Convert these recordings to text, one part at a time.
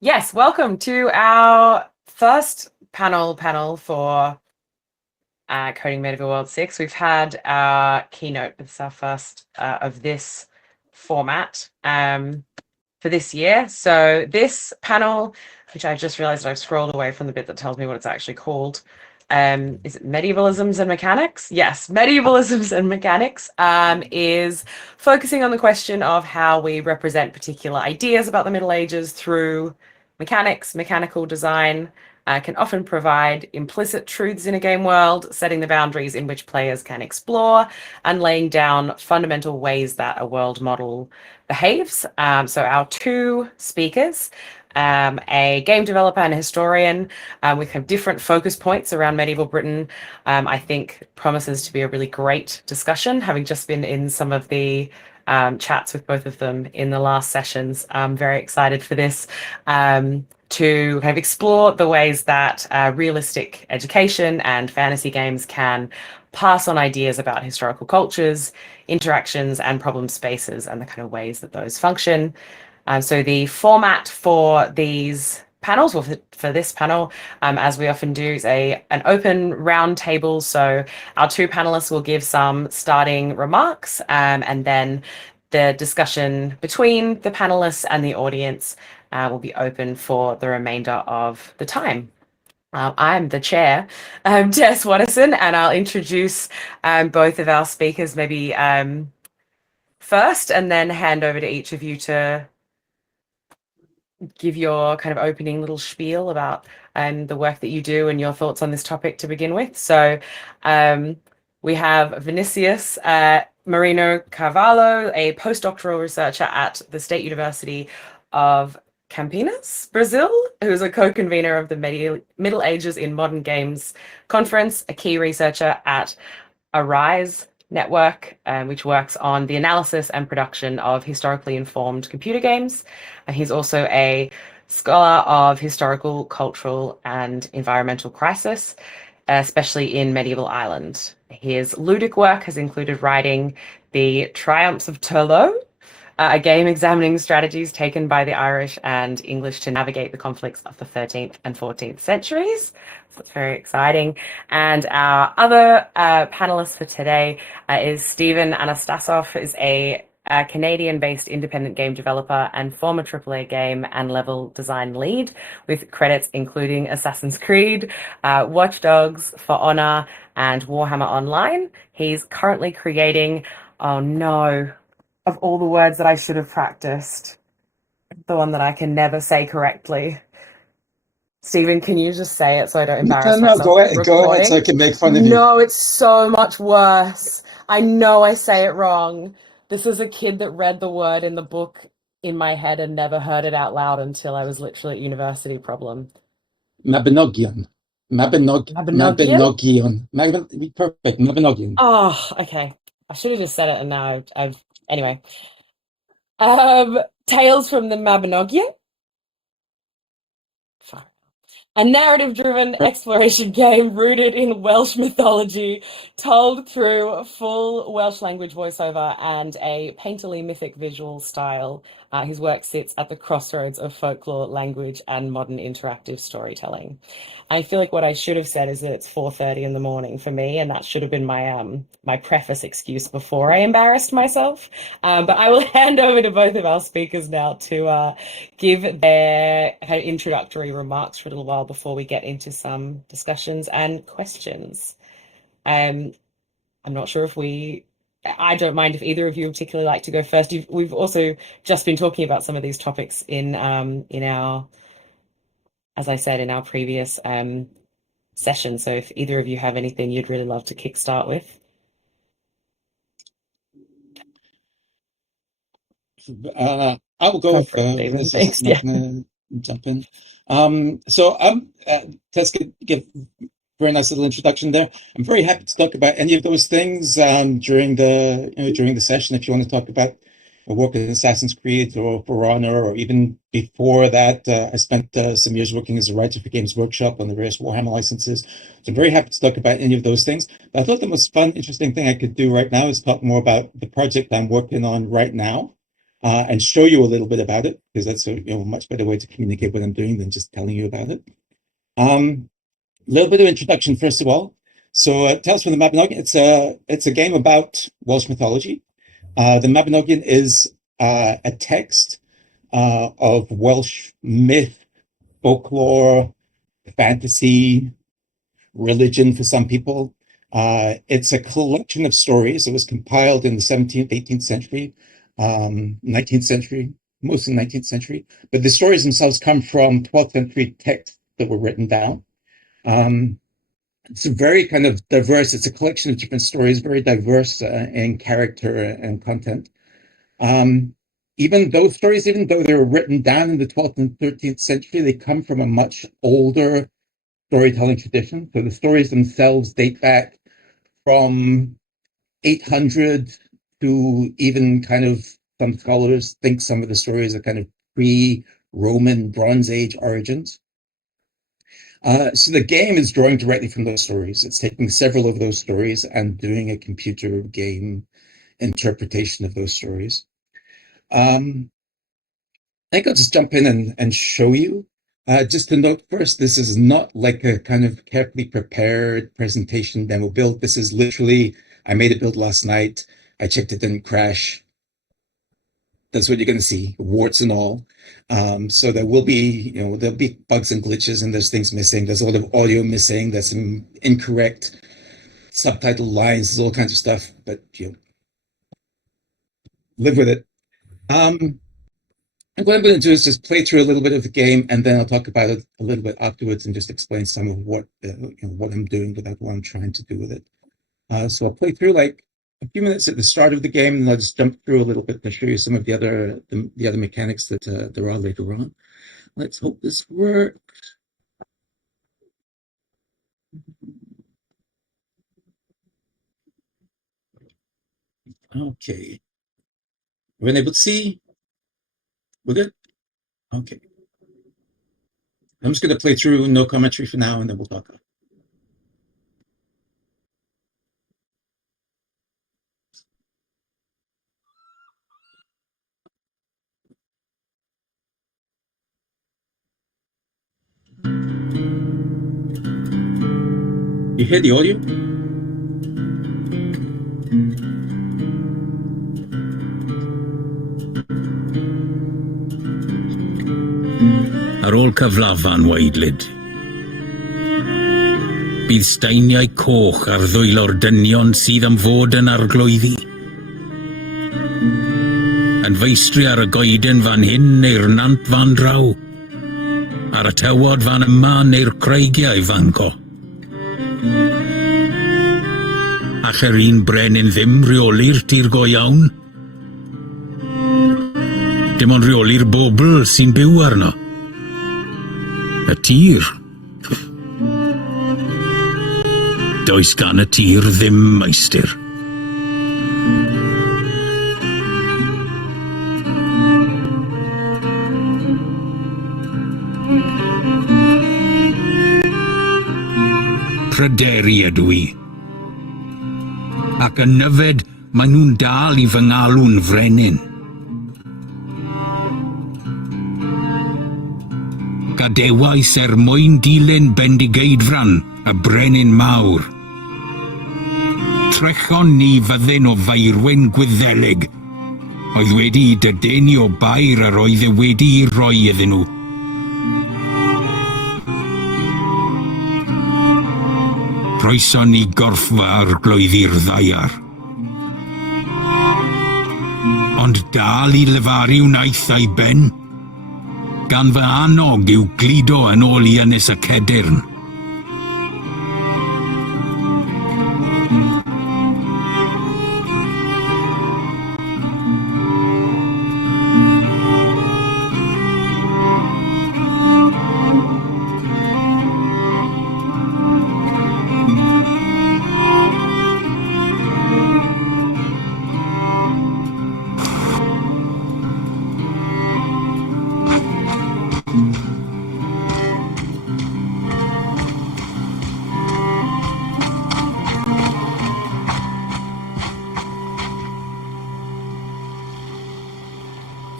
Yes, welcome to our first panel for Coding Medieval World 6. We've had our keynote. This is our first of this format for this year. So this panel, which I just realized I've scrolled away from the bit that tells me what it's actually called. Is it Medievalisms and Mechanics? Yes, Medievalisms and Mechanics is focusing on the question of how we represent particular ideas about the Middle Ages through mechanics, mechanical design. Can often provide implicit truths in a game world, setting the boundaries in which players can explore, and laying down fundamental ways that a world model behaves. So our two speakers, a game developer and a historian, with kind of different focus points around medieval Britain, I think promises to be a really great discussion, having just been in some of the chats with both of them in the last sessions. I'm very excited for this. To kind of explore the ways that realistic education and fantasy games can pass on ideas about historical cultures, interactions, and problem spaces, and the kind of ways that those function. So the format for these panels, or for this panel, as we often do, is an open round table. So our two panelists will give some starting remarks, and then the discussion between the panelists and the audience will be open for the remainder of the time. I'm the chair, Jess Watterson, and I'll introduce both of our speakers maybe first, and then hand over to each of you to give your kind of opening little spiel about the work that you do and your thoughts on this topic to begin with. So we have Vinicius Marino Carvalho, a postdoctoral researcher at the State University of Campinas, Brazil, who's a co-convenor of the Middle Ages in Modern Games conference, a key researcher at Arise Network, which works on the analysis and production of historically informed computer games. And he's also a scholar of historical, cultural, and environmental crisis, especially in medieval Ireland. His ludic work has included writing the Triumphs of Turlough, a game examining strategies taken by the Irish and English to navigate the conflicts of the 13th and 14th centuries. So it's very exciting. And our other panelist for today is Stephen Anastasov, is a Canadian-based independent game developer and former AAA game and level design lead, with credits including Assassin's Creed, Watch Dogs, For Honor, and Warhammer Online. He's currently creating, oh no, of all the words that I should have practiced, the one that I can never say correctly. Stephen, can you just say it so I don't embarrass No, myself? go ahead so I can make fun of you. No, it's so much worse. I know I say it wrong. This is a kid that read the word in the book in my head and never heard it out loud until I was literally at university. Problem. Mabinogion. Mabinogion? Perfect. Mabinogion. Oh, okay. I should have just said it and now I've anyway. Tales from the Mabinogion? Fuck. A narrative-driven exploration game rooted in Welsh mythology, told through a full Welsh language voiceover and a painterly mythic visual style. His work sits at the crossroads of folklore, language, and modern interactive storytelling. I feel like what I should have said is that it's 4:30 in the morning for me, and that should have been my preface excuse before I embarrassed myself. But I will hand over to both of our speakers now to give their introductory remarks for a little while before we get into some discussions and questions. I'm not sure if I don't mind if either of you particularly like to go first. We've also just been talking about some of these topics in our, as I said, in our previous session. So if either of you have anything you'd really love to kickstart with. I will go for it, Stephen. this. Thanks. I'm not going to jump in. So Tess give very nice little introduction there. I'm very happy to talk about any of those things during the session. If you want to talk about my work in Assassin's Creed or For Honor, or even before that, I spent some years working as a writer for Games Workshop on the various Warhammer licenses. So I'm very happy to talk about any of those things. But I thought the most fun, interesting thing I could do right now is talk more about the project I'm working on right now. and show you a little bit about it, because that's a much better way to communicate what I'm doing than just telling you about it. A little bit of introduction, first of all. So Tales from the Mabinogion, it's a game about Welsh mythology. The Mabinogion is a text of Welsh myth, folklore, fantasy, religion for some people. It's a collection of stories. It was compiled in the 17th, 18th century, 19th century, mostly 19th century. But the stories themselves come from 12th century texts that were written down. It's very kind of diverse. It's a collection of different stories, very diverse in character and content. Even those stories, even though they were written down in the 12th and 13th century, they come from a much older storytelling tradition. So the stories themselves date back from 800 to even kind of, some scholars think some of the stories are kind of pre-Roman Bronze Age origins. So the game is drawing directly from those stories. It's taking several of those stories and doing a computer game interpretation of those stories. I think I'll just jump in and show you. Just to note first, this is not like a kind of carefully prepared presentation demo build. This is literally, I made a build last night. I checked it didn't crash. That's what you're going to see, warts and all. So there will be, there'll be bugs and glitches, and there's things missing. There's a lot of audio missing. There's some incorrect subtitle lines. There's all kinds of stuff, but live with it. What I'm going to do is just play through a little bit of the game, and then I'll talk about it a little bit afterwards and just explain some of what what I'm doing with that, what I'm trying to do with it. So I'll play through like a few minutes at the start of the game, and I'll just jump through a little bit to show you some of the other mechanics that there are later on. Let's hope this works. Okay. We're able to see? We're good? Okay. I'm just going to play through, no commentary for now, and then we'll talk. You hear the audio? Ar ôl cyflafan waedlyd, bydd steiniau coch ar ddwylo'r dynion sydd am fod yn arglwyddi. Yn feistri ar y goeden fan hyn neu'r nant fan draw, ar y tywod fan yma neu'r creigiau fan co. All yr un brenin ddim reoli'r tir go iawn. Dim ond reoli'r bobl sy'n byw arno. Y tir. Does gan y tir ddim meistr. Pryderi ydw i. Ac yn nyfed maen nhw'n dal i fy ngalw'n frenin. Gadewais mwyn dilyn Bendigeidfran, y brenin mawr. Trechon ni fyddin o feirwyn gwyddelig, oedd wedi I dydenu o bair ar oedd e wedi I roi iddyn nhw. Roeson ni gorfffa ar glwyddi'r ddaiar. Ond dal I lefaru wnaeth a'i ben, gan fy annog yw glido yn ôl I ynys y cedyrn.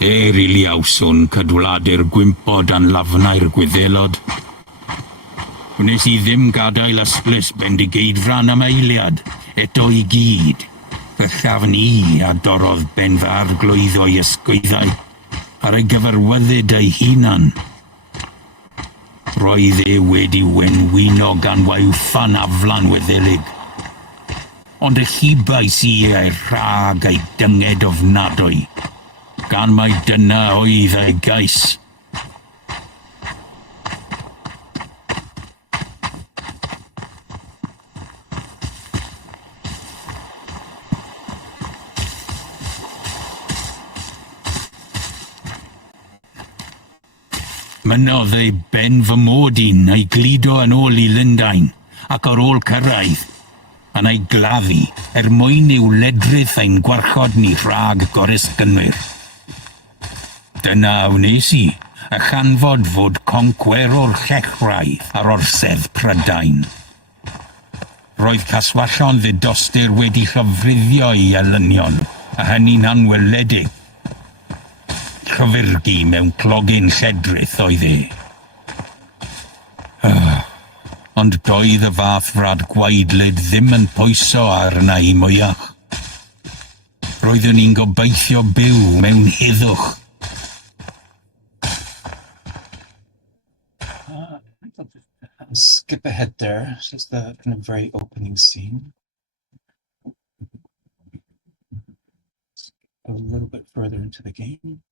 Iliawson cadwladur gwympod an lafnau'r gwyddelod. Wnes I ddim gadael ystlys bendigeidfran am eiliad, eto I gyd. Bychafn I a dorodd ben fy arglwydd o'i ysgwyddau, ar ei gyfarwyddyd ei hunan. Roedd wedi wenwyno gan wawffan aflan weddelig. Ond y chibais I ei rhag ei dynged ofnadwy, gan mai dyna oedd ei gais. Mynodd ei ben fy mod i'n ei glido yn ôl I Lundain, ac ar ôl cyrraedd, yn ei gladdu mwyn i'w ledrith ein gwarchod ni rhag gorisgynwyr. Dyna wnes I, y chanfod fod concwero'r chechraidd ar orsedd Prydain. Roedd caswallon ddidoster wedi chyfryddio I elynion, a hynny'n anweledig. Cyfurgu mewn clogyn lledrith oedd e. Ond doedd y fath frad gwaedlyd ddim yn pwyso arna I mwyach. Roeddwn ni'n gobeithio byw mewn heddwch. Skip ahead there. It's just the kind of very opening scene. Go a little bit further into the game.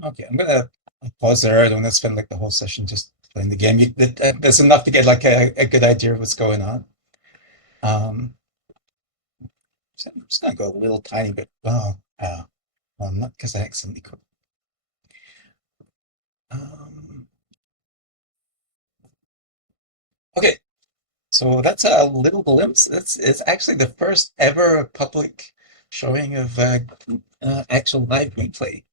Okay, I'm gonna pause there. I don't want to spend like the whole session just playing the game. There's enough to get like a good idea of what's going on. So I'm just gonna go a little tiny bit. Well, not because I accidentally quit. Okay, so that's a little glimpse. It's actually the first ever public showing of actual live gameplay.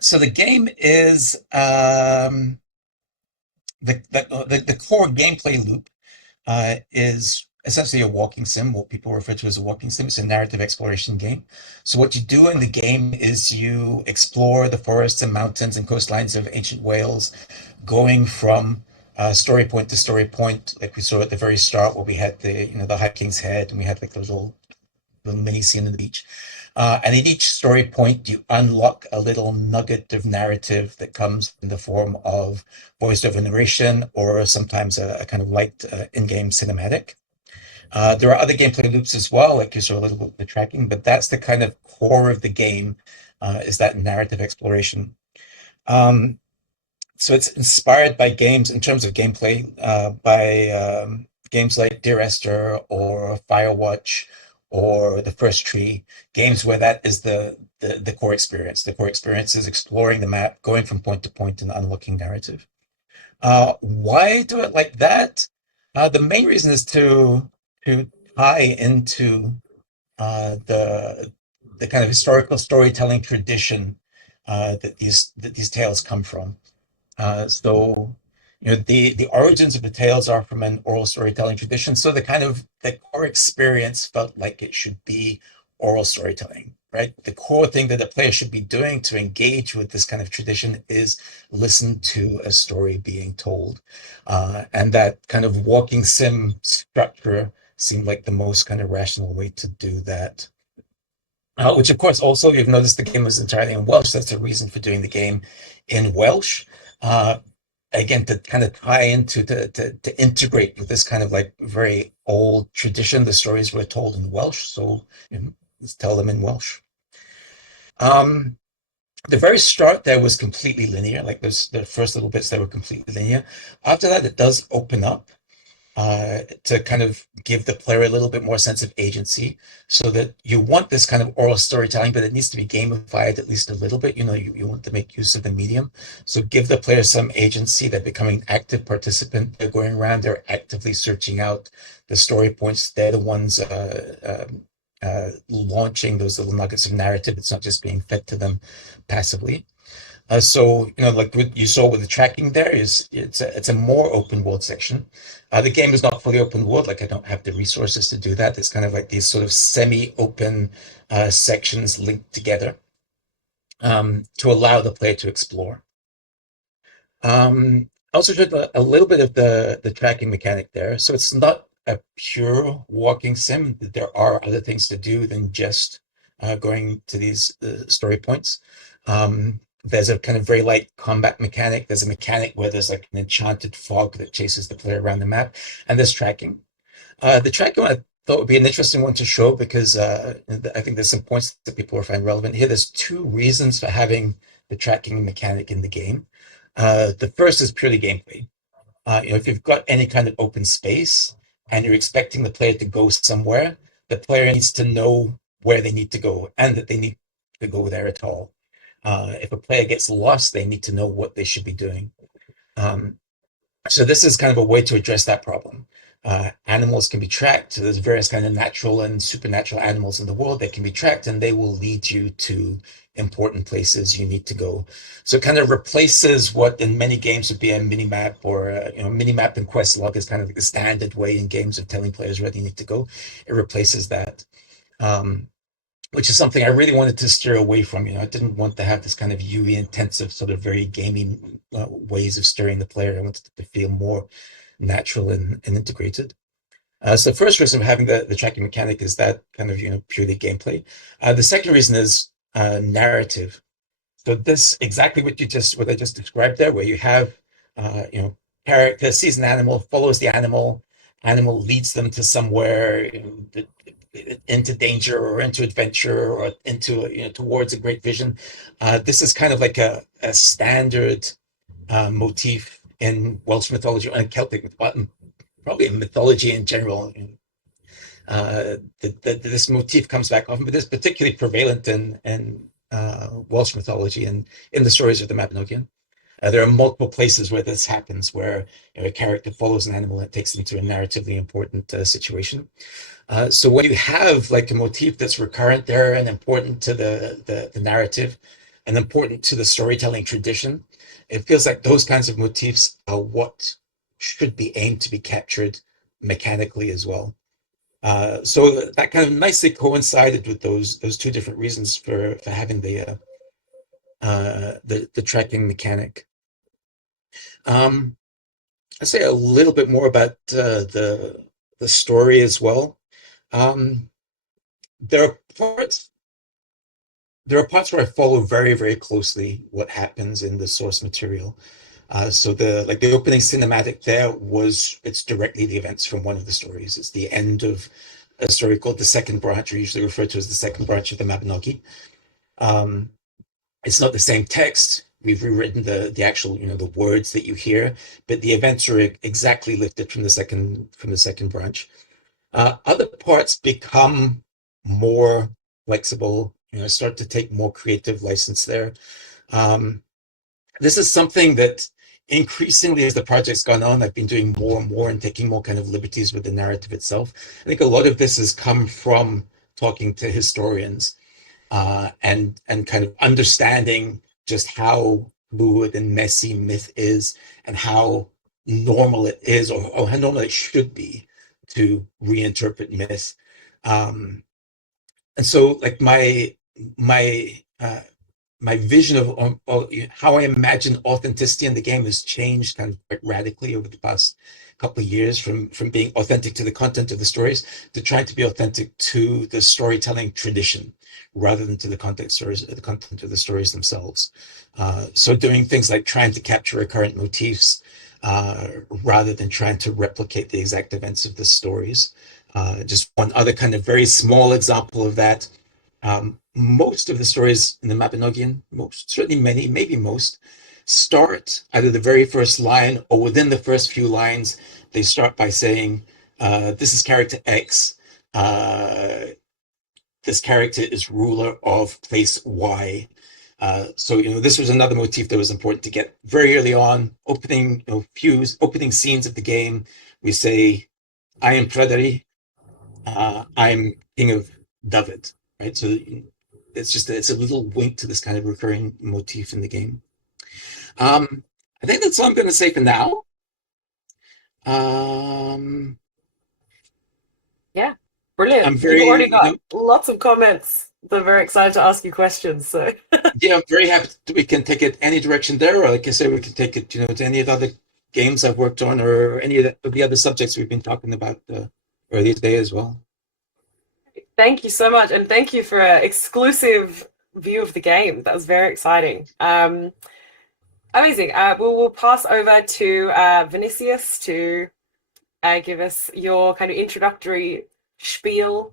So the game is the core gameplay loop is essentially a walking sim, what people refer to as a walking sim. It's a narrative exploration game. So what you do in the game is you explore the forests and mountains and coastlines of ancient Wales, going from story point to story point, like we saw at the very start, where we had the High King's Head, and we had like the little mini scene on the beach. And at each story point, you unlock a little nugget of narrative that comes in the form of voice-over narration, or sometimes a kind of light in-game cinematic. There are other gameplay loops as well, like you saw a little bit of the tracking, but that's the kind of core of the game, is that narrative exploration. So it's inspired by games in terms of gameplay, by games like Dear Esther or Firewatch, or the first tree, games where that is the core experience. The core experience is exploring the map, going from point to point and unlocking narrative. Why do it like that? The main reason is to tie into the kind of historical storytelling tradition that these tales come from. So, the origins of the tales are from an oral storytelling tradition. So the core experience felt like it should be oral storytelling, right? The core thing that the player should be doing to engage with this kind of tradition is listen to a story being told. And that kind of walking sim structure seemed like the most kind of rational way to do that. Which, of course, also, you've noticed the game was entirely in Welsh. That's the reason for doing the game in Welsh. Again, to kind of tie into, to integrate with this kind of like very old tradition. The stories were told in Welsh, so let's tell them in Welsh. The very start there was completely linear, like the first little bits that were completely linear. After that, it does open up to kind of give the player a little bit more sense of agency, so that you want this kind of oral storytelling, but it needs to be gamified at least a little bit. You want to make use of the medium. So give the player some agency. They're becoming an active participant. They're going around, they're actively searching out the story points. They're the ones launching those little nuggets of narrative. It's not just being fed to them passively. So, like what you saw with the tracking there, it's a more open world section. The game is not fully open world, like I don't have the resources to do that. It's kind of like these sort of semi-open sections linked together to allow the player to explore. I also showed a little bit of the tracking mechanic there. So it's not a pure walking sim. There are other things to do than just going to these story points. There's a kind of very light combat mechanic. There's a mechanic where there's like an enchanted fog that chases the player around the map, and there's tracking. The tracking one I thought would be an interesting one to show, because I think there's some points that people will find relevant here. There's two reasons for having the tracking mechanic in the game. The first is purely gameplay. If you've got any kind of open space and you're expecting the player to go somewhere, the player needs to know where they need to go and that they need to go there at all. If a player gets lost, they need to know what they should be doing. So this is kind of a way to address that problem. Animals can be tracked. There's various kind of natural and supernatural animals in the world that can be tracked, and they will lead you to important places you need to go. So it kind of replaces what in many games would be a mini-map, or mini-map and quest log is kind of like the standard way in games of telling players where they need to go. It replaces that. Which is something I really wanted to steer away from. I didn't want to have this kind of UE intensive, sort of very gamey ways of steering the player. I wanted it to feel more natural and integrated. So the first reason of having the tracking mechanic is that kind of purely gameplay. The second reason is narrative. So this exactly what I just described there, where you have character sees an animal, follows the animal leads them to somewhere, into danger or into adventure or into towards a great vision. This is kind of like a standard motif in Welsh mythology and Celtic, probably in mythology in general. This motif comes back often, but it's particularly prevalent in Welsh mythology and in the stories of the Mabinogion. There are multiple places where this happens, where a character follows an animal and takes them to a narratively important situation. So when you have like a motif that's recurrent there and important to the narrative and important to the storytelling tradition, it feels like those kinds of motifs are what should be aimed to be captured mechanically as well. So that kind of nicely coincided with those two different reasons for having the tracking mechanic. I'll say a little bit more about the story as well. There are parts where I follow very, very closely what happens in the source material. So the opening cinematic there it's directly the events from one of the stories. It's the end of a story called The Second Branch, or usually referred to as the second branch of the Mabinogi. It's not the same text. We've rewritten the actual, the words that you hear, but the events are exactly lifted from the second branch. Other parts become more flexible, start to take more creative license there. This is something that increasingly, as the project's gone on, I've been doing more and more and taking more kind of liberties with the narrative itself. I think a lot of this has come from talking to historians and kind of understanding just how fluid and messy myth is, and how normal it is, or how normal it should be to reinterpret myth. And so, like my vision of how I imagine authenticity in the game has changed kind of quite radically over the past couple of years, from being authentic to the content of the stories to trying to be authentic to the storytelling tradition rather than to the content of the stories themselves. So doing things like trying to capture recurrent motifs rather than trying to replicate the exact events of the stories. Just one other kind of very small example of that. Most of the stories in the Mabinogion, certainly many, maybe most, start either the very first line or within the first few lines. They start by saying, this is character X. This character is ruler of place Y. So, this was another motif that was important to get very early on. Opening scenes of the game, we say, I am Frederick, I'm King of David, right? So it's a little wink to this kind of recurring motif in the game. I think that's all I'm going to say for now. Yeah, brilliant. You've already got lots of comments. They're very excited to ask you questions. So yeah, I'm very happy we can take it any direction there, or like I say, we can take it, to any of the other games I've worked on, or any of the other subjects we've been talking about earlier today as well. Thank you so much, and thank you for an exclusive view of the game. That was very exciting. Amazing. We'll pass over to Vinicius to give us your kind of introductory spiel,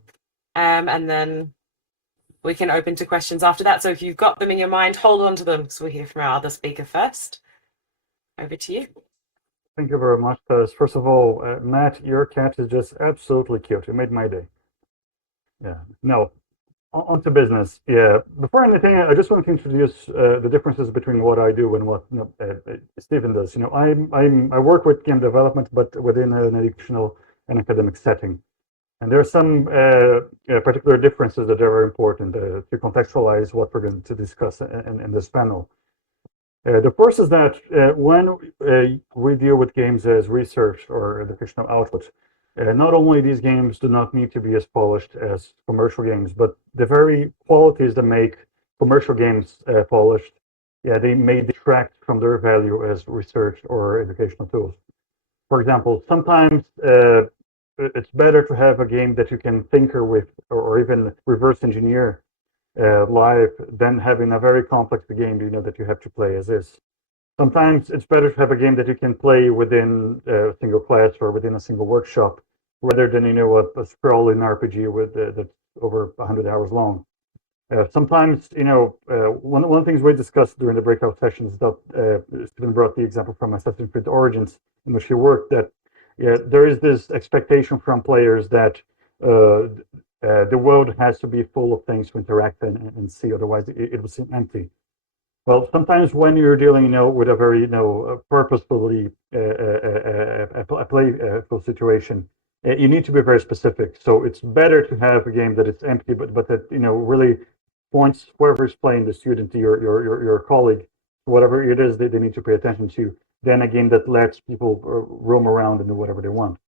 and then we can open to questions after that. So if you've got them in your mind, hold on to them, because we'll hear from our other speaker first. Over to you. Thank you very much, Tess. First of all, Matt, your cat is just absolutely cute. You made my day. Yeah. No, on to business. Yeah. Before anything, I just want to introduce the differences between what I do and what Stephen does. I work with game development, but within an educational and academic setting. And there are some particular differences that are very important to contextualize what we're going to discuss in this panel. The first is that when we deal with games as research or educational output, not only these games do not need to be as polished as commercial games, but the very qualities that make commercial games polished, they may detract from their value as research or educational tools. For example, sometimes it's better to have a game that you can tinker with or even reverse engineer live than having a very complex game that you have to play as is. Sometimes it's better to have a game that you can play within a single class or within a single workshop, rather than a scrolling RPG with that's over 100 hours long. Sometimes one of the things we discussed during the breakout sessions that Stephen brought the example from Assassin's Creed Origins, in which he worked, that there is this expectation from players that the world has to be full of things to interact and see, otherwise it will seem empty. Well, sometimes when you're dealing, with a very, purposefully playful situation, you need to be very specific. So it's better to have a game that is empty, but that really points whoever's playing, the student, your colleague, whatever it is that they need to pay attention to, than a game that lets people roam around and do whatever they want.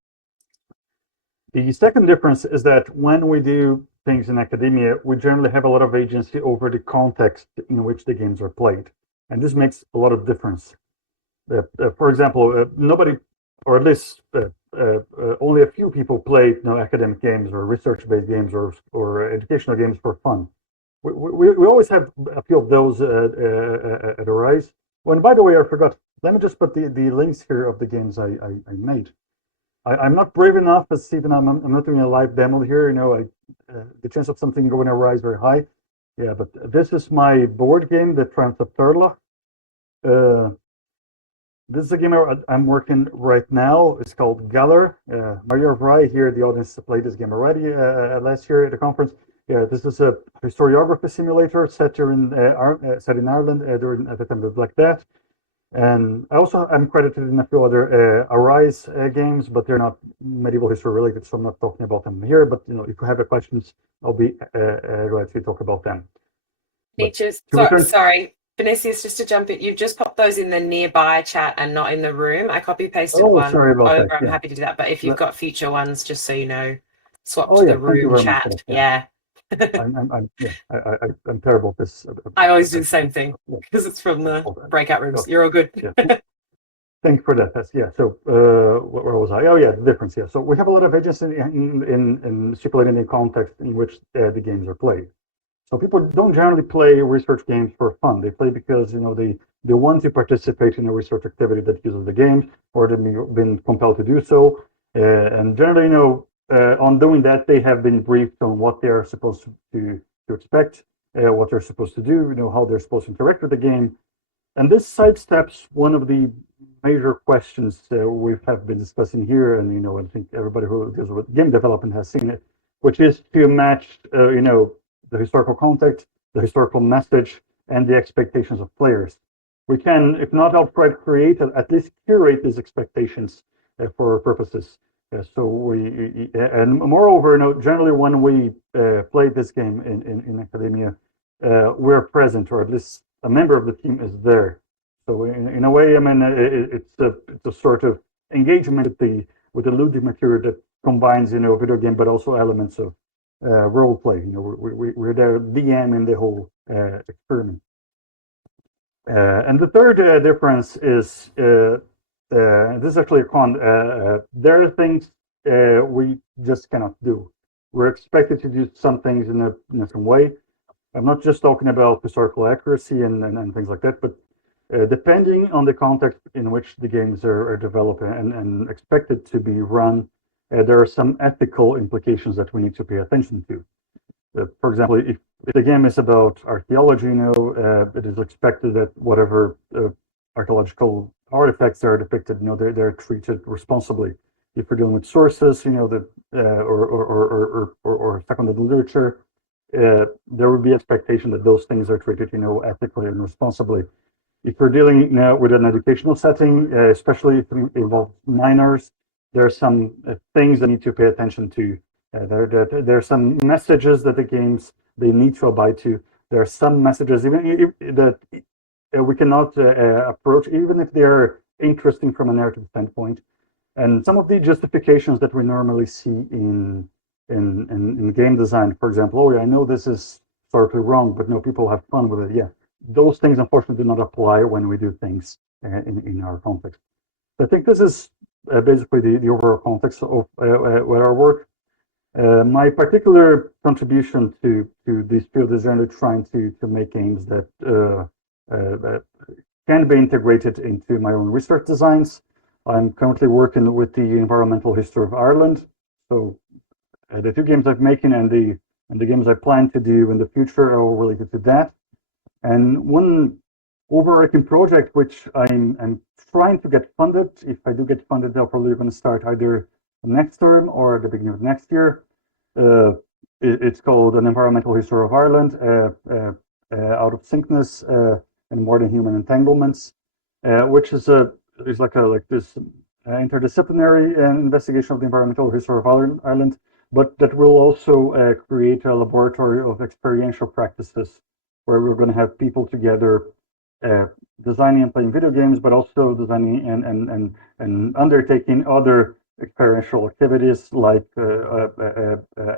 The second difference is that when we do things in academia, we generally have a lot of agency over the context in which the games are played. And this makes a lot of difference. For example, nobody, or at least only a few people play academic games or research-based games or educational games for fun. We always have a few of those at Arise. Oh, and by the way, I forgot, let me just put the links here of the games I made. I'm not brave enough, as Stephen, I'm not doing a live demo here. The chance of something going awry is very high. Yeah, but this is my board game, the Triumphs of Turlough. This is a game I'm working right now. It's called Galler. Mario Vry here, the audience played this game already last year at the conference. Yeah, this is a historiography simulator set in Ireland during at the time of Black Death. And I also am credited in a few other Arise games, but they're not medieval history related, so I'm not talking about them here. But if you have questions, I'll be glad to talk about them. Features. So, sorry, Vinicius, just to jump in, you've just popped those in the nearby chat and not in the room. I copy pasted one sorry about over. that. I'm happy to do that. But if you've got future ones, just so you know, swap Oh, to yeah, the thank you room very much chat. for that, Yeah. I'm terrible at this. I always do the same thing Yeah. because it's from the Okay. breakout rooms. Okay. You're all good. Yeah. Thank you for that. So where was I? Oh yeah, the difference. Yeah. So we have a lot of agency in stipulating the context in which the games are played. So people don't generally play research games for fun. They play because they want to participate in a research activity that uses the game, or they've been compelled to do so. And generally, on doing that, they have been briefed on what they are supposed to expect, what they're supposed to do, how they're supposed to interact with the game. And this sidesteps one of the major questions we have been discussing here, and I think everybody who deals with game development has seen it, which is to match, the historical context, the historical message, and the expectations of players. We can, if not outright create, at least curate these expectations for our purposes. And moreover, generally when we play this game in academia, we're present, or at least a member of the team is there. So in a way, I mean, it's a sort of engagement with the ludic material that combines, video game, but also elements of role play. We're there DM in the whole experiment. And the third difference is this is actually a con. There are things we just cannot do. We're expected to do some things in a different way. I'm not just talking about historical accuracy and things like that, but depending on the context in which the games are developed and expected to be run, there are some ethical implications that we need to pay attention to. For example, if the game is about archaeology, it is expected that whatever archaeological artifacts are depicted, they're treated responsibly. If we're dealing with sources, or secondary literature, there would be expectation that those things are treated, ethically and responsibly. If we're dealing with an educational setting, especially if it involves minors, there are some things that need to pay attention to. There are some messages that the games they need to abide to. There are some messages even that we cannot approach, even if they are interesting from a narrative standpoint. And some of the justifications that we normally see in game design, for example, oh yeah, I know this is historically wrong, but no, people have fun with it. Yeah, those things unfortunately do not apply when we do things in our context. So I think this is basically the overall context of our work. My particular contribution to this field is generally trying to make games that can be integrated into my own research designs. I'm currently working with the environmental history of Ireland. So the two games I've making and the games I plan to do in the future are all related to that. And one overarching project which I'm trying to get funded, if I do get funded, they're probably going to start either next term or at the beginning of next year. It's called An Environmental History of Ireland, Out of Syncness and Modern Human Entanglements, which is like this interdisciplinary investigation of the environmental history of Ireland, but that will also create a laboratory of experiential practices where we're going to have people together designing and playing video games, but also designing and undertaking other experiential activities like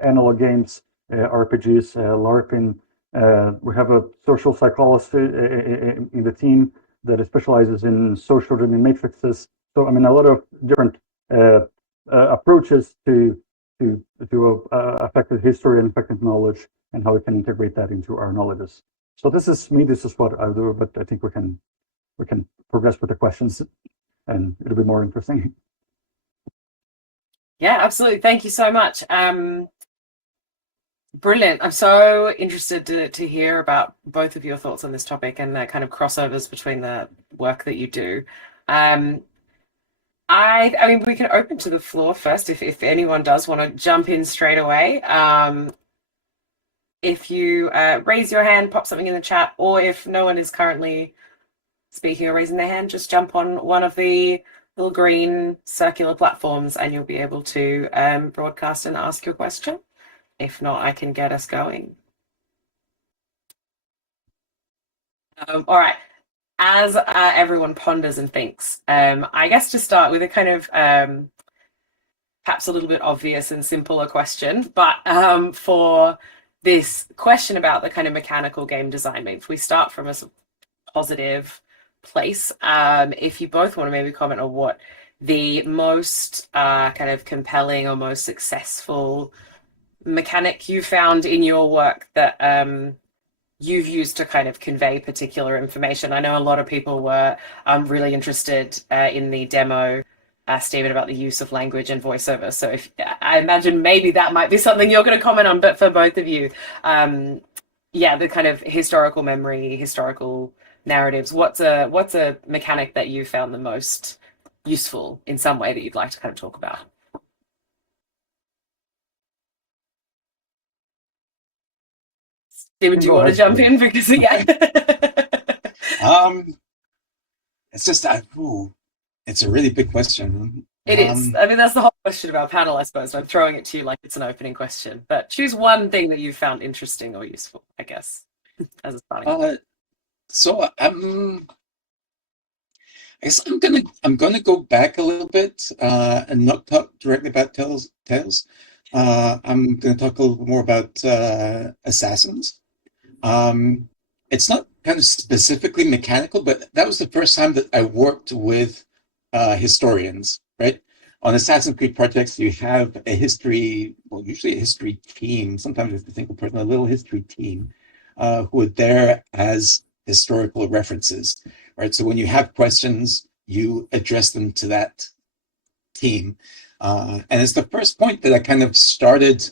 analog games, RPGs, LARPing. We have a social psychologist in the team that specializes in social dreaming matrices. So I mean, a lot of different approaches to affected history and affected knowledge, and how we can integrate that into our knowledges. So this is me. This is what I do. But I think we can progress with the questions, and it'll be more interesting. Yeah, absolutely. Thank you so much. Brilliant. I'm so interested to hear about both of your thoughts on this topic and the kind of crossovers between the work that you do. I mean, we can open to the floor first if anyone does want to jump in straight away. if you raise your hand, pop something in the chat, or if no one is currently speaking or raising their hand, just jump on one of the little green circular platforms and you'll be able to broadcast and ask your question. If not, I can get us going. All right. As everyone ponders and thinks, I guess to start with a kind of perhaps a little bit obvious and simpler question, but for this question about the kind of mechanical game design, maybe if we start from a positive place, if you both want to maybe comment on what the most kind of compelling or most successful mechanic you found in your work that you've used to kind of convey particular information. I know a lot of people were really interested in the demo, Stephen, about the use of language and voiceover. So if I imagine maybe that might be something you're going to comment on, but for both of you, yeah, the kind of historical memory, historical narratives, what's a mechanic that you found the most useful in some way that you'd like to kind of talk about? Stephen, do you want to jump in? Because yeah. It's just it's a really big question. It is. I mean, that's the whole question about panel, I suppose. I'm throwing it to you like it's an opening question, but choose one thing that you found interesting or useful, I guess, as a starting point. So I guess I'm gonna go back a little bit and not talk directly about tales. I'm gonna talk a little bit more about assassins. It's not kind of specifically mechanical, but that was the first time that I worked with historians, right? On Assassin's Creed projects, you have a history, well, usually a history team, sometimes it's a single person, a little history team, who are there as historical references, right? So when you have questions, you address them to that team. And it's the first point that I kind of started.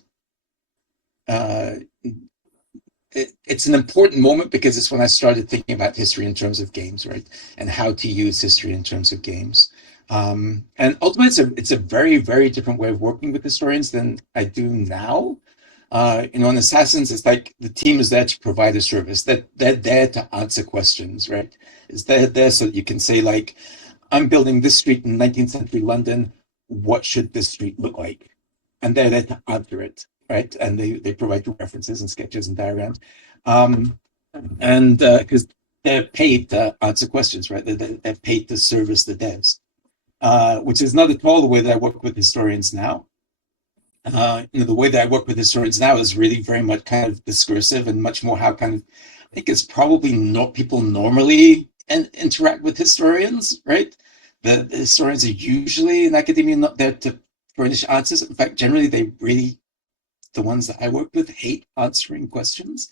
It's an important moment because it's when I started thinking about history in terms of games, right? And how to use history in terms of games. And ultimately, it's a very, very different way of working with historians than I do now. In Assassins, it's like the team is there to provide a service. That they're there to answer questions, right? They're there so that you can say, like, I'm building this street in 19th century London. What should this street look like? And they're there to answer it, right? And they provide references and sketches and diagrams. And because they're paid to answer questions, right? They're paid to service the devs, which is not at all the way that I work with historians now. The way that I work with historians now is really very much kind of discursive and much more how kind of, I think it's probably not people normally interact with historians, right? The historians are usually in academia not there to furnish answers. In fact, generally the ones that I work with hate answering questions,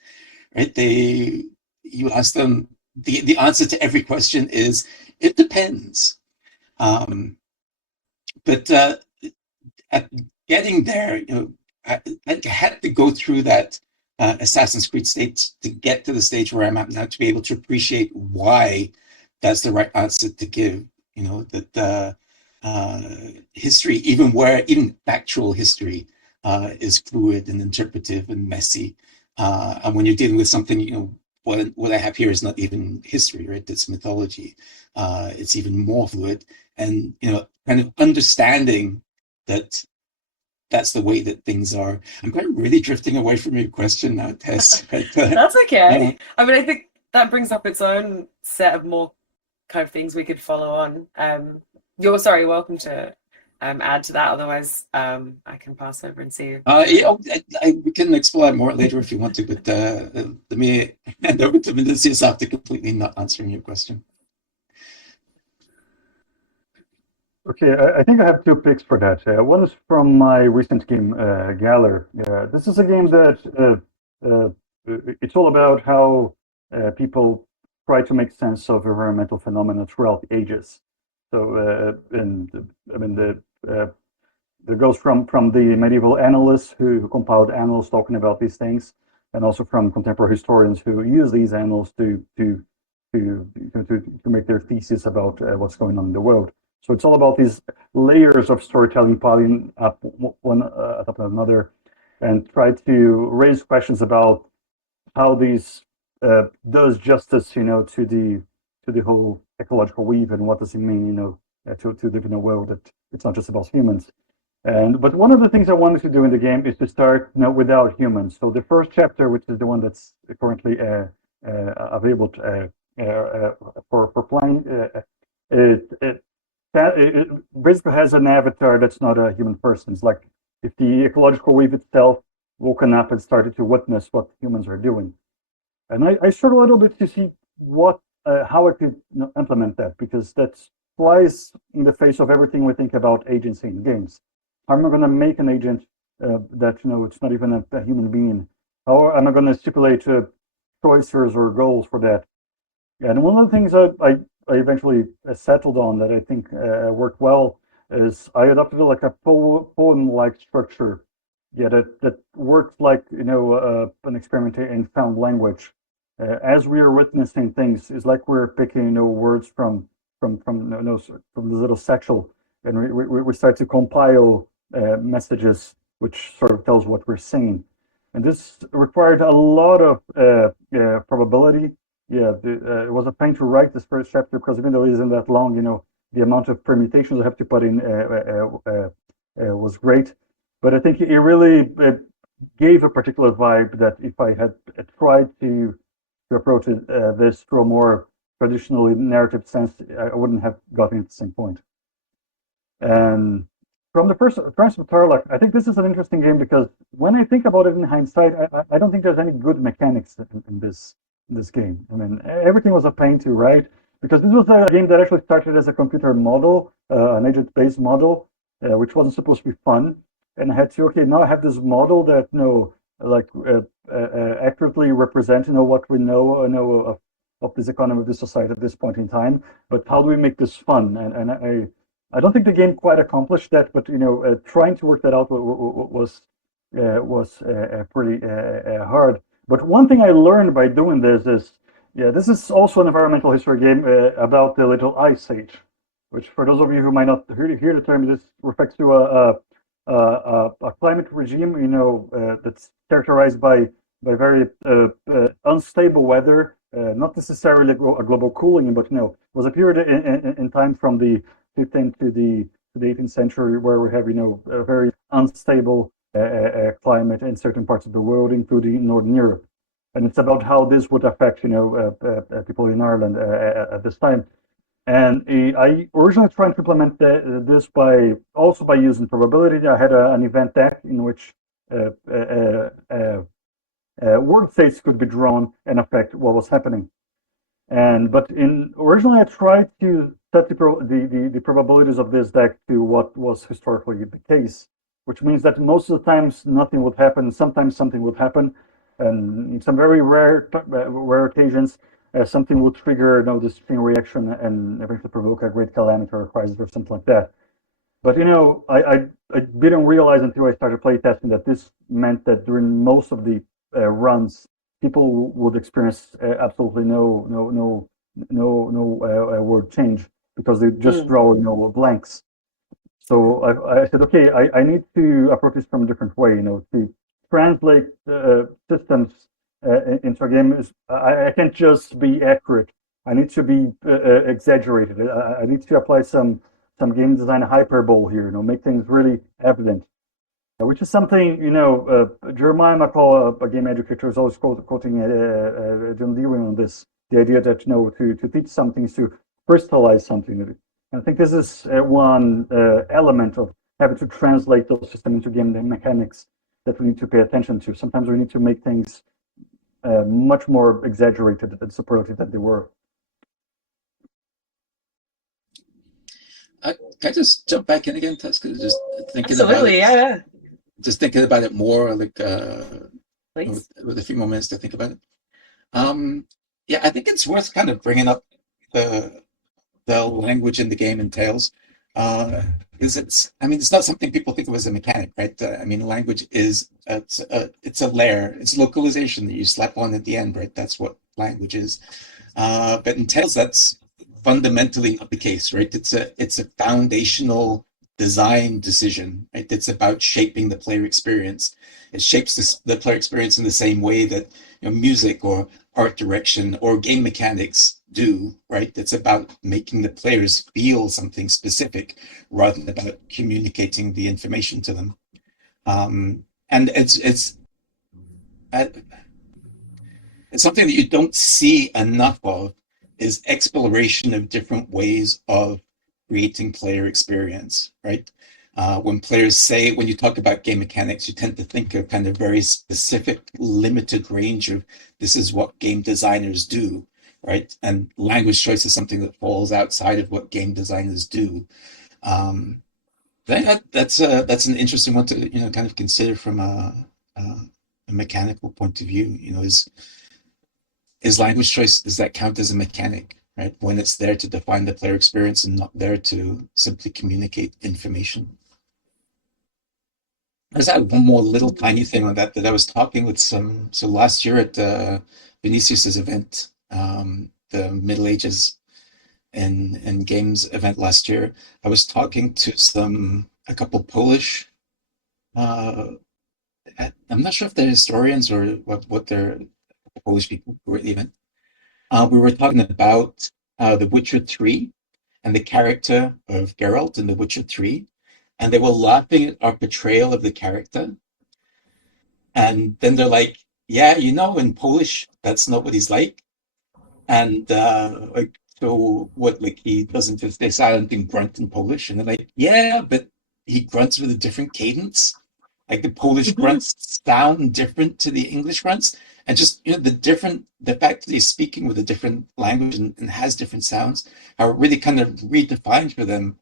right? You ask them, the answer to every question is, it depends. But at getting there, I had to go through that Assassin's Creed state to get to the stage where I'm at now to be able to appreciate why that's the right answer to give. That history, even factual history, is fluid and interpretive and messy. And when you're dealing with something, what I have here is not even history, right? It's mythology. It's even more fluid, and kind of understanding that that's the way that things are. I'm kind of really drifting away from your question now, Tess. But, that's okay. I mean, I think that brings up its own set of more kind of things we could follow on. You're welcome to add to that. Otherwise, I can pass over and see. We can explore more later if you want to, but let me hand over to Vinicius after completely not answering your question. Okay, I think I have two picks for that. One is from my recent game, Galler. This is a game that it's all about how people try to make sense of environmental phenomena throughout the ages. So, it goes from the medieval annalists who compiled annals talking about these things, and also from contemporary historians who use these annals to make their thesis about what's going on in the world. So it's all about these layers of storytelling piling up one atop another, and try to raise questions about how these does justice, to the whole ecological weave, and what does it mean, to live in a world that it's not just about humans. But one of the things I wanted to do in the game is to start without humans. So the first chapter, which is the one that's currently available for playing, it basically has an avatar that's not a human person. It's like if the ecological weave itself woken up and started to witness what humans are doing. And I struggle a little bit to see how I could implement that, because that flies in the face of everything we think about agency in games. How am I going to make an agent that it's not even a human being? How am I going to stipulate choices or goals for that? And one of the things I eventually settled on that I think worked well is I adopted like a poem-like structure. Yeah, that worked like an experiment in found language. As we are witnessing things, it's like we're picking words from the little satchel, and we start to compile messages which sort of tells what we're saying. And this required a lot of probability. Yeah, it was a pain to write this first chapter, because even though it isn't that long, the amount of permutations I have to put in was great. But I think it really gave a particular vibe that if I had tried to approach this through a more traditionally narrative sense, I wouldn't have gotten at the same point. And from the first Triumphs of Turlough, I think this is an interesting game, because when I think about it in hindsight, I don't think there's any good mechanics in this game. I mean, everything was a pain to write, because this was a game that actually started as a computer model, an agent-based model, which wasn't supposed to be fun. And I had to, now I have this model that accurately represents what we know of this economy, of this society at this point in time. But how do we make this fun? And I don't think the game quite accomplished that, but trying to work that out was pretty hard. But one thing I learned by doing this is, this is also an environmental history game about the Little Ice Age, which, for those of you who might not hear the term, this refers to a climate regime, that's characterized by very unstable weather, not necessarily a global cooling, but it was a period in time from the 15th to the 18th century where we have a very unstable climate in certain parts of the world, including Northern Europe. And it's about how this would affect people in Ireland at this time. And I originally tried to implement this by using probability. I had an event deck in which world states could be drawn and affect what was happening. But originally I tried to set the probabilities of this deck to what was historically the case, which means that most of the times nothing would happen. Sometimes something would happen, and in some very rare occasions, something would trigger this chain reaction and eventually provoke a great calamity or a crisis or something like that. But I didn't realize until I started playtesting that this meant that during most of the runs, people would experience absolutely no word change, because they just draw blanks. So I said, okay, I need to approach this from a different way, to translate systems into a game. I can't just be accurate. I need to be exaggerated. I need to apply some game design hyperbole here, make things really evident, which is something, Jeremiah McCall, a game educator, is always quoting John Dewey on this, the idea that, to teach something is to crystallize something. And I think this is one element of having to translate those systems into game mechanics that we need to pay attention to. Sometimes we need to make things much more exaggerated and superlative than they were. Can I just jump back in again, Tesca? Just thinking Absolutely, about it. yeah. Just thinking about it more, with a few more minutes to think about it. I think it's worth kind of bringing up the language in the game entails. Because it's not something people think of as a mechanic, right? Language is it's a layer, it's localization that you slap on at the end, right? That's what language is. But in Tales, that's fundamentally not the case, right? It's a foundational design decision, right? It's about shaping the player experience. It shapes the player experience in the same way that music or art direction or game mechanics do, right? It's about making the players feel something specific rather than about communicating the information to them. And it's something that you don't see enough of, is exploration of different ways of creating player experience, right? When you talk about game mechanics, you tend to think of kind of very specific, limited range of this is what game designers do, right? And language choice is something that falls outside of what game designers do. That's an interesting one to kind of consider from a mechanical point of view. Is language choice, does that count as a mechanic, right? When it's there to define the player experience and not there to simply communicate information. There's that one more little tiny thing on that I was talking with so last year at Vinicius's event, the Middle Ages in games event last year, I was talking to a couple Polish, I'm not sure if they're historians or what they're Polish people who were at the event. We were talking about The Witcher 3 and the character of Geralt in The Witcher 3, and they were laughing at our portrayal of the character. And then they're like, yeah, in Polish, that's not what he's like. And so what, he doesn't just stay silent and grunt in Polish? And they're like, yeah, but he grunts with a different cadence. Like the Polish grunts sound different to the English grunts. And just the fact that he's speaking with a different language and has different sounds, how it really kind of redefined for them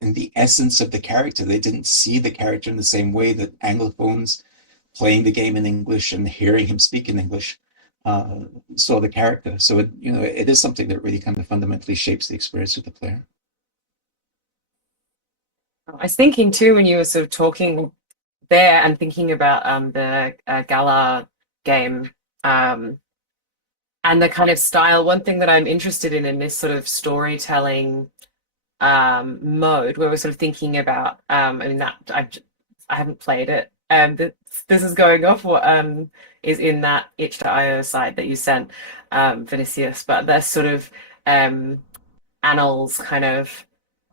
in the essence of the character. They didn't see the character in the same way that Anglophones playing the game in English and hearing him speak in English saw the character. So it is something that really kind of fundamentally shapes the experience of the player. I was thinking too, when you were sort of talking there and thinking about the Gala game, and the kind of style, one thing that I'm interested in this sort of storytelling mode, where we're sort of thinking about, that I haven't played it, this is going off what is in that itch.io site that you sent, Vinicius, but there's sort of annals kind of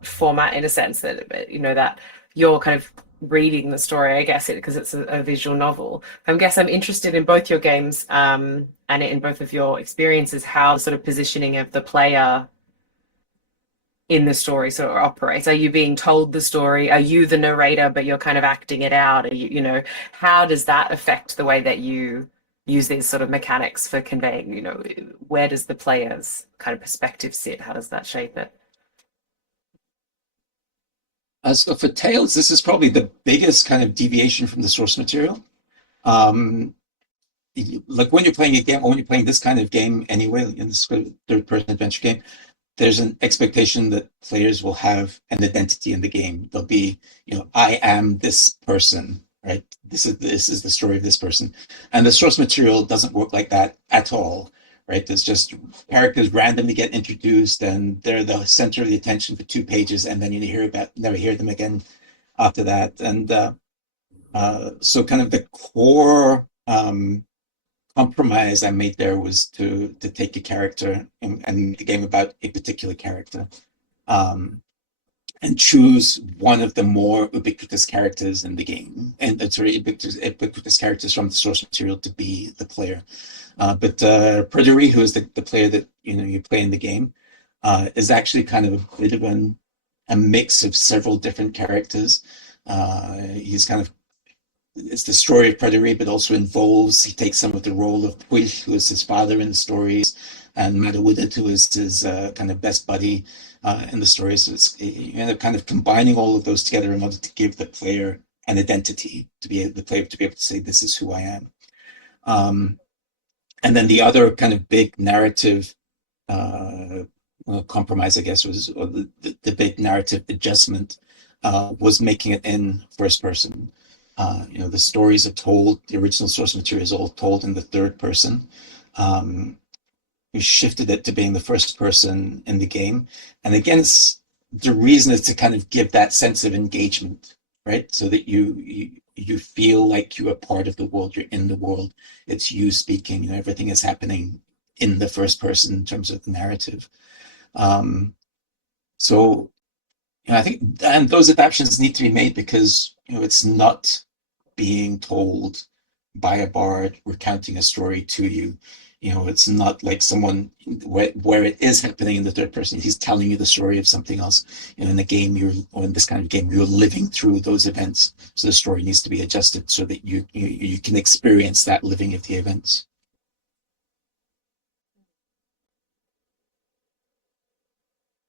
format, in a sense that that you're kind of reading the story, I guess, because it's a visual novel. I guess I'm interested in both your games and in both of your experiences, how the sort of positioning of the player in the story sort of operates. Are you being told the story? Are you the narrator, but you're kind of acting it out? Are you, how does that affect the way that you use these sort of mechanics for conveying, where does the player's kind of perspective sit? How does that shape it? So for Tales, this is probably the biggest kind of deviation from the source material. Like when you're playing a game, or when you're playing this kind of game anyway, in this third-person adventure game, there's an expectation that players will have an identity in the game. They'll be, I am this person, right? This is the story of this person. And the source material doesn't work like that at all. Right, there's just characters randomly get introduced, and they're the center of the attention for 2 pages, and then you never hear them again after that. And so, kind of the core compromise I made there was to take a character and make the game about a particular character, and choose one of the more ubiquitous characters in the game, and ubiquitous characters from the source material to be the player. But Pryderi, who is the player that you play in the game, is actually kind of a bit of a mix of several different characters. He's kind of, it's the story of Pryderi, but also he takes some of the role of Pwyll, who is his father in the stories, and Madawydod, who is his kind of best buddy in the stories. So it's kind of combining all of those together in order to give the player an identity, to be able to say, this is who I am. And then the other kind of big narrative compromise, I guess, was the big narrative adjustment was making it in first person. The stories are told, the original source material is all told in the third person. We shifted it to being the first person in the game. And again, the reason is to kind of give that sense of engagement, right? So that you feel like you are part of the world, you're in the world, it's you speaking, you know, everything is happening in the first person in terms of the narrative. So, you know, I think, and those adaptations need to be made because, you know, it's not being told by a bard recounting a story to you. You know, it's not like someone where it is happening in the third person. He's telling you the story of something else. You know, in the game, or in this kind of game, you're living through those events. So the story needs to be adjusted so that you can experience that living of the events.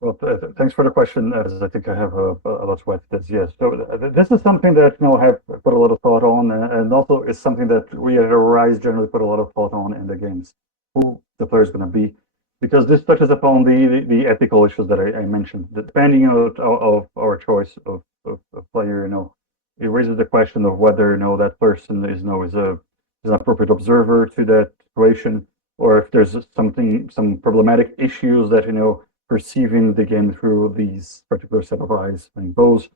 Well, thanks for the question, as I think I have a lot to add to this. Yes, so this is something that, you know, I have put a lot of thought on, and also is something that we at Arise generally put a lot of thought on in the games, who the player is going to be, because this touches upon the ethical issues that I mentioned. Depending of our choice of player, you know, it raises the question of whether, you know, that person is, you know, is an appropriate observer to that situation, or if there's some problematic issues that, you know, perceiving the game through these particular set of eyes and bows.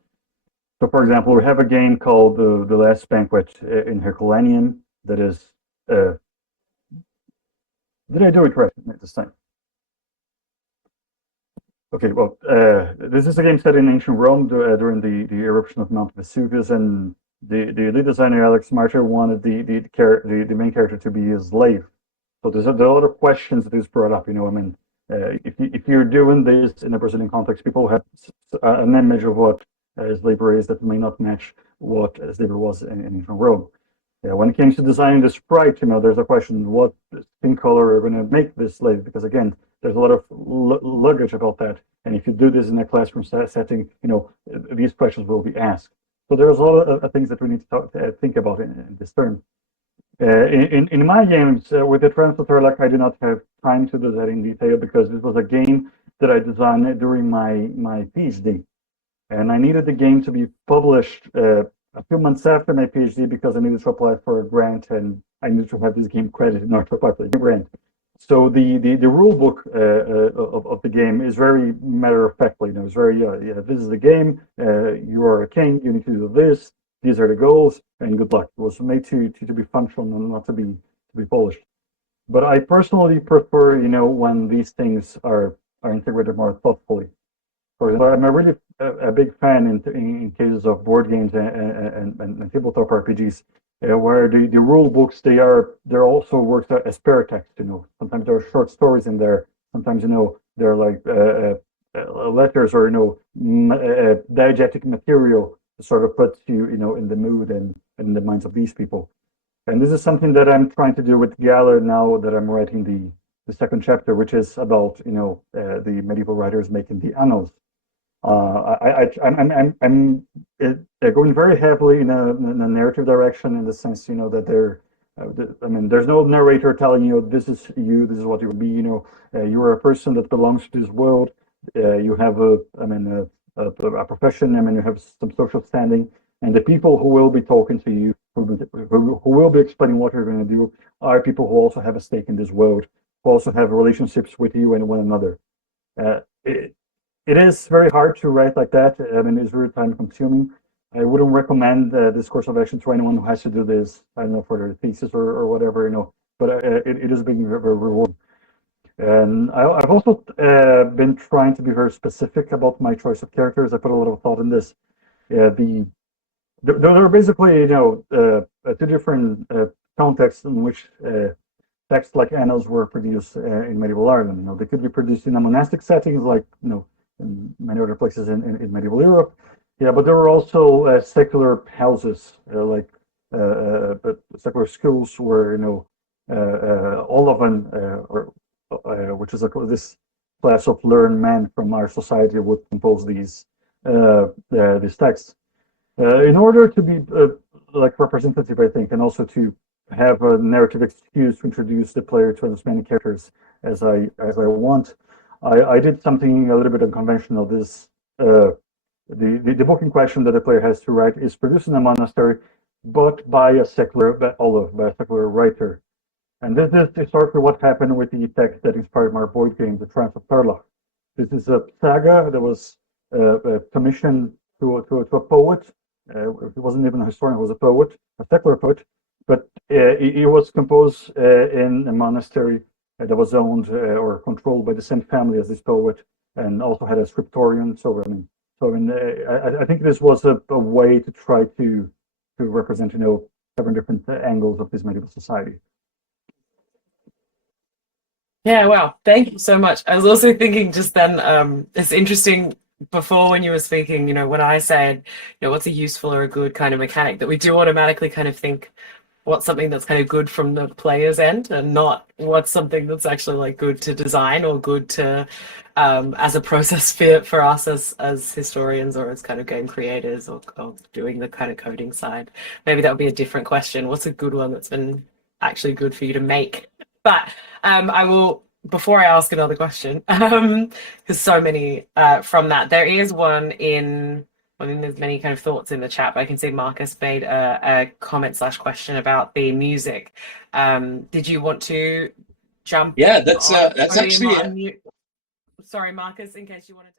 So, for example, we have a game called The Last Banquet in Herculaneum that is. Did I do it right this time? Okay, well, this is a game set in ancient Rome during the eruption of Mount Vesuvius, and the lead designer Alex Martyr wanted the main character to be a slave. So there are a lot of questions that is brought up. You know, I mean. If you're doing this in a Brazilian context, people have an image of what slavery is that may not match what slavery was in ancient Rome. When it comes to designing the sprite, you know, there's a question: what skin color are going to make this slave? Because again, there's a lot of luggage about that, and if you do this in a classroom setting, you know, these questions will be asked. So there's a lot of things that we need to think about in this term. In my games, with the Triumphs of Turlough, I did not have time to do that in detail because this was a game that I designed during my PhD. And I needed the game to be published a few months after my PhD because I needed to apply for a grant and I needed to have this game credited in order to apply for the grant. So the rule book of the game is very matter of factly. You know, it's very, this is the game, you are a king, you need to do this. These are the goals, and good luck. It was made to be functional and not to be polished. But I personally prefer, you know, when these things are integrated more thoughtfully. For example, I'm really a big fan in cases of board games and tabletop RPGs, where the rule books they're also worked out as paratext. You know, sometimes there are short stories in there. Sometimes, you know, they're like letters or, you know, diegetic material. Sort of puts you, you know, in the mood and in the minds of these people. And this is something that I'm trying to do with Galler now that I'm writing the second chapter, which is about, you know, the medieval writers making the annals. I'm going very heavily in a narrative direction in the sense, you know, that I mean, there's no narrator telling you this is you, this is what you will be. You know, you are a person that belongs to this world. You have a profession. I mean, you have some social standing, and the people who will be talking to you, who will be explaining what you're going to do, are people who also have a stake in this world, who also have relationships with you and one another. It is very hard to write like that. I mean, it's very time consuming. I wouldn't recommend this course of action to anyone who has to do this, I don't know, for their thesis or whatever, you know, but it is being very, very rewarding. And I've also been trying to be very specific about my choice of characters. I put a lot of thought in this. There are basically, you know, two different contexts in which texts like annals were produced in medieval Ireland. You know, they could be produced in a monastic settings, like, you know, in many other places in medieval Europe. Yeah, but there were also secular houses, like secular schools, where, you know, all of them which is this class of learned men from our society would compose these texts. In order to be like representative, I think, and also to have a narrative excuse to introduce the player to as many characters as I want, I did something a little bit unconventional. This the book in question that the player has to write is produced in a monastery, but by a secular writer. And this is historically what happened with the text that inspired my board game, The Triumphs of Turlough. This is a saga that was commissioned to a poet. He wasn't even a historian; he was a poet, a secular poet. But it was composed in a monastery that was owned or controlled by the same family as this poet, and also had a scriptorium. So I think this was a way to try to represent, 7 different angles of this medieval society. Yeah, wow. Thank you so much. I was also thinking just then, it's interesting before when you were speaking, when I said, what's a useful or a good kind of mechanic, that we do automatically kind of think what's something that's kind of good from the player's end and not what's something that's actually like good to design or good to as a process for us as historians or as kind of game creators or doing the kind of coding side. Maybe that would be a different question. What's a good one that's been actually good for you to make? But I will, before I ask another question, because so many from that, there is one there's many kind of thoughts in the chat, but I can see Marcus made a comment / question about the music. Did you want to jump? Yeah, that's actually. Sorry, Marcus, in case you wanted to.